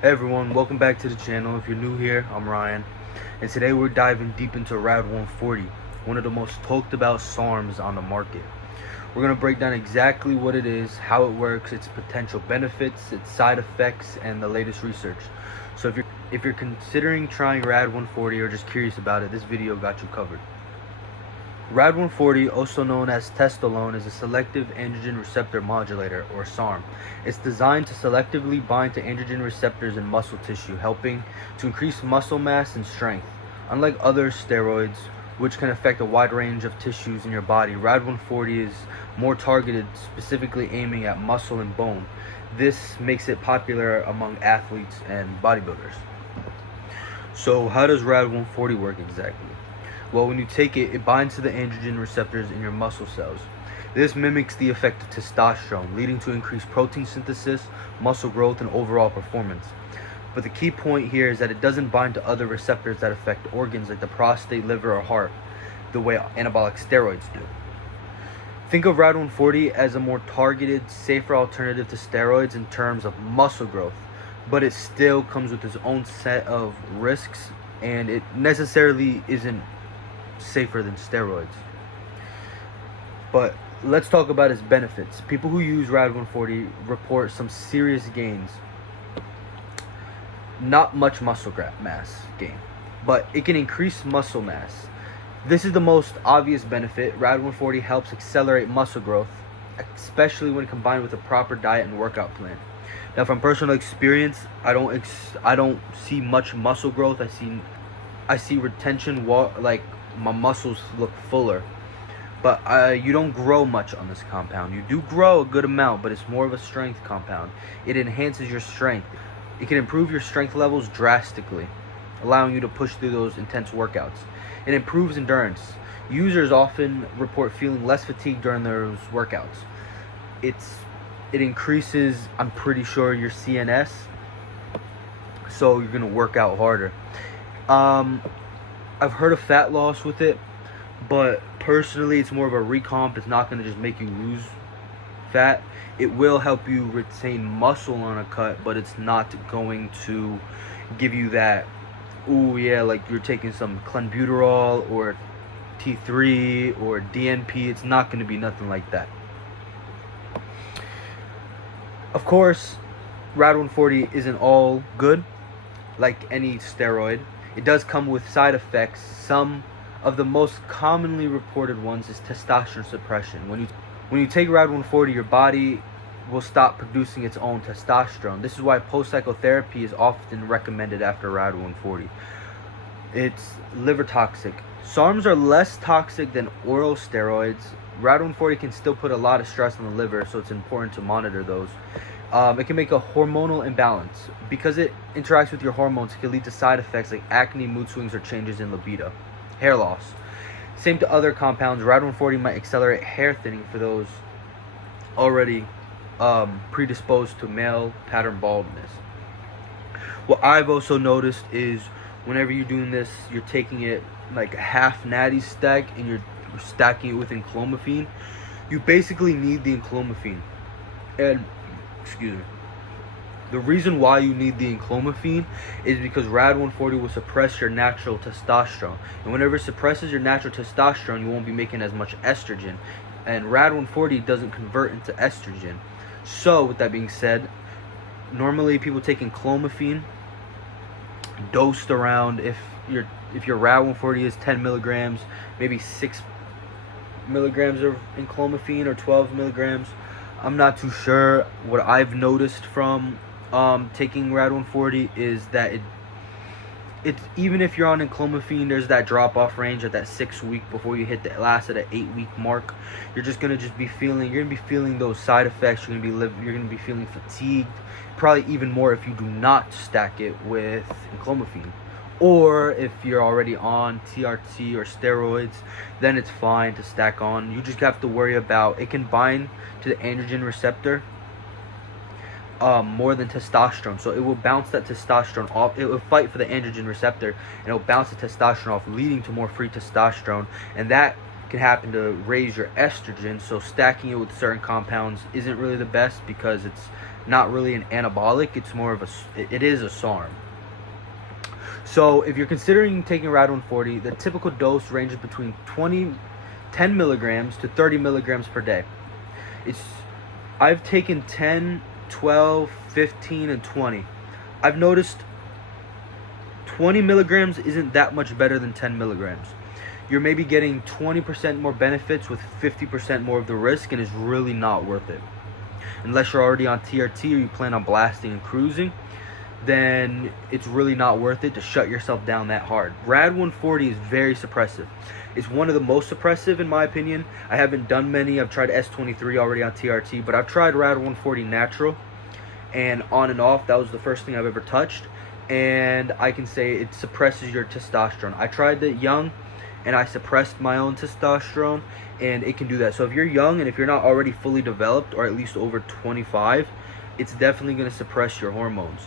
Hey everyone, welcome back to the channel. If you're new here, I'm Ryan, and today we're diving deep into RAD-140, one of the most talked about SARMs on the market. We're going to break down exactly what it is, how it works, its potential benefits, its side effects, and the latest research. So if you're considering trying RAD-140 or just curious about it, this video got you covered. RAD-140, also known as Testolone, is a selective androgen receptor modulator, or SARM. It's designed to selectively bind to androgen receptors in muscle tissue, helping to increase muscle mass and strength. Unlike other steroids, which can affect a wide range of tissues in your body, RAD-140 is more targeted, specifically aiming at muscle and bone. This makes it popular among athletes and bodybuilders. So how does RAD-140 work exactly? Well, when you take it, it binds to the androgen receptors in your muscle cells. This mimics the effect of testosterone, leading to increased protein synthesis, muscle growth, and overall performance. But the key point here is that it doesn't bind to other receptors that affect organs like the prostate, liver, or heart, the way anabolic steroids do. Think of RAD-140 as a more targeted, safer alternative to steroids in terms of muscle growth, but it still comes with its own set of risks, and it necessarily isn't safer than steroids. But let's talk about its benefits. People who use RAD-140 report some serious gains. Not much muscle mass gain, but it can increase muscle mass. This is the most obvious benefit. RAD-140 helps accelerate muscle growth, especially when combined with a proper diet and workout plan. Now, from personal experience, I don't see much muscle growth. I see retention. Like, my muscles look fuller, but you don't grow much on this compound. You do grow a good amount, but it's more of a strength compound. It enhances your strength. It can improve your strength levels drastically, allowing you to push through those intense workouts. It improves endurance. Users often report feeling less fatigued during those workouts. It increases, I'm pretty sure, your CNS, so you're gonna work out harder. I've heard of fat loss with it, but personally it's more of a recomp. It's not going to just make you lose fat. It will help you retain muscle on a cut, but it's not going to give you that, ooh yeah, like you're taking some clenbuterol or T3 or DNP. It's not going to be nothing like that. Of course, RAD-140 isn't all good like any steroid. It does come with side effects. Some of the most commonly reported ones is testosterone suppression. When you take RAD-140, your body will stop producing its own testosterone. This is why post-cycle therapy is often recommended after RAD-140. It's liver toxic. SARMs are less toxic than oral steroids. RAD-140 can still put a lot of stress on the liver, so it's important to monitor those. It can make a hormonal imbalance. Because it interacts with your hormones, it can lead to side effects like acne, mood swings, or changes in libido. Hair loss. Same to other compounds. RAD-140 might accelerate hair thinning for those already predisposed to male pattern baldness. What I've also noticed is whenever you're doing this, you're taking it like a half natty stack and you're stacking it with enclomiphene. You basically need the enclomiphene. And excuse me. The reason why you need the enclomiphene is because RAD-140 will suppress your natural testosterone. And whenever it suppresses your natural testosterone, you won't be making as much estrogen. And RAD-140 doesn't convert into estrogen. So, with that being said, normally people take enclomiphene dosed around, if your RAD-140 is 10 milligrams, maybe 6 milligrams of enclomiphene or 12 milligrams. I'm not too sure. What I've noticed from taking RAD-140 is that it's even if you're on enclomiphene, there's that drop-off range at that 6 week before you hit the last at an 8 week mark. You're gonna be feeling those side effects. You're gonna be feeling fatigued, probably even more if you do not stack it with enclomiphene. Or if you're already on TRT or steroids, then it's fine to stack on. You just have to worry about it can bind to the androgen receptor more than testosterone. So it will bounce that testosterone off. It will fight for the androgen receptor, and it will bounce the testosterone off, leading to more free testosterone. And that can happen to raise your estrogen. So stacking it with certain compounds isn't really the best because it's not really an anabolic. It's more of it is a SARM. So if you're considering taking RAD-140, the typical dose ranges between 10 milligrams to 30 milligrams per day. I've taken 10, 12, 15, and 20. I've noticed 20 milligrams isn't that much better than 10 milligrams. You're maybe getting 20% more benefits with 50% more of the risk, and it's really not worth it. Unless you're already on TRT or you plan on blasting and cruising, then it's really not worth it to shut yourself down that hard. RAD-140 is very suppressive. It's one of the most suppressive in my opinion. I haven't done many. I've tried S23 already on TRT, but I've tried RAD-140 natural, and on and off, that was the first thing I've ever touched, and I can say it suppresses your testosterone. I tried it young, and I suppressed my own testosterone, and it can do that. So if you're young and if you're not already fully developed, or at least over 25, it's definitely going to suppress your hormones.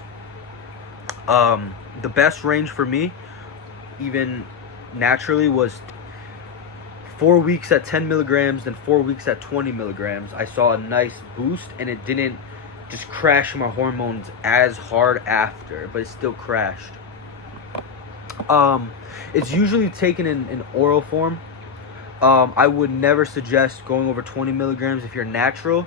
The best range for me, even naturally, was 4 weeks at 10 milligrams, then 4 weeks at 20 milligrams. I saw a nice boost, and it didn't just crash my hormones as hard after, but it still crashed. It's usually taken in oral form. I would never suggest going over 20 milligrams if you're natural.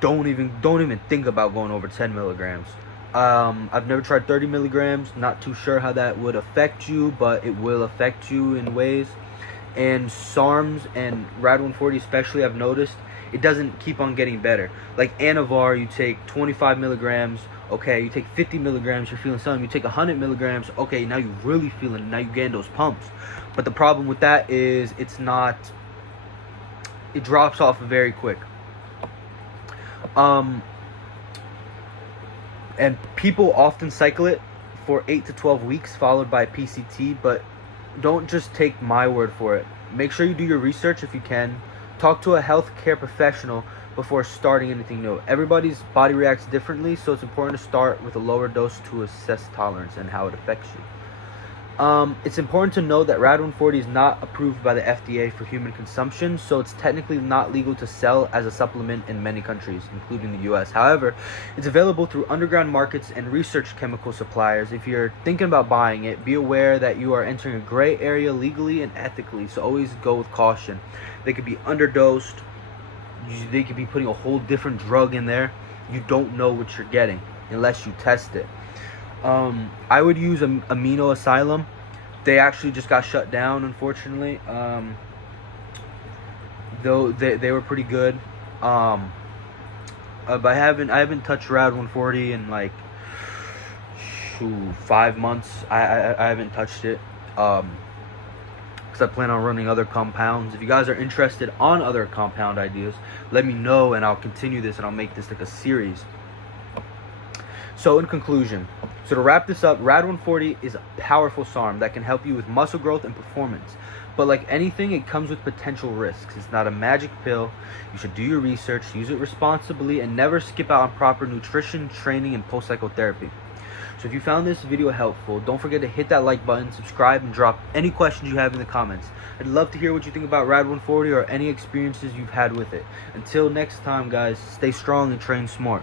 Don't even think about going over 10 milligrams. I've never tried 30 milligrams. Not too sure how that would affect you, but it will affect you in ways. And SARMs and RAD-140 especially, I've noticed, it doesn't keep on getting better. Like Anavar, you take 25 milligrams, okay, you take 50 milligrams, you're feeling something. You take 100 milligrams, okay, now you're really feeling it. Now you're getting those pumps. But the problem with that is it drops off very quick. And people often cycle it for 8 to 12 weeks followed by PCT, but don't just take my word for it. Make sure you do your research if you can. Talk to a healthcare professional before starting anything new. Everybody's body reacts differently, so it's important to start with a lower dose to assess tolerance and how it affects you. It's important to note that RAD-140 is not approved by the FDA for human consumption, so it's technically not legal to sell as a supplement in many countries, including the US. However, it's available through underground markets and research chemical suppliers. If you're thinking about buying it, be aware that you are entering a gray area legally and ethically, so always go with caution. They could be underdosed. They could be putting a whole different drug in there. You don't know what you're getting unless you test it. I would use Amino Asylum. They actually just got shut down, unfortunately. Though they were pretty good. But I haven't touched RAD-140 in like 5 months. I haven't touched it. Because I plan on running other compounds. If you guys are interested on other compound ideas, let me know, and I'll continue this, and I'll make this like a series. So in conclusion, so to wrap this up, RAD-140 is a powerful SARM that can help you with muscle growth and performance. But like anything, it comes with potential risks. It's not a magic pill. You should do your research, use it responsibly, and never skip out on proper nutrition, training, and post-psychotherapy. So if you found this video helpful, don't forget to hit that like button, subscribe, and drop any questions you have in the comments. I'd love to hear what you think about RAD-140 or any experiences you've had with it. Until next time, guys, stay strong and train smart.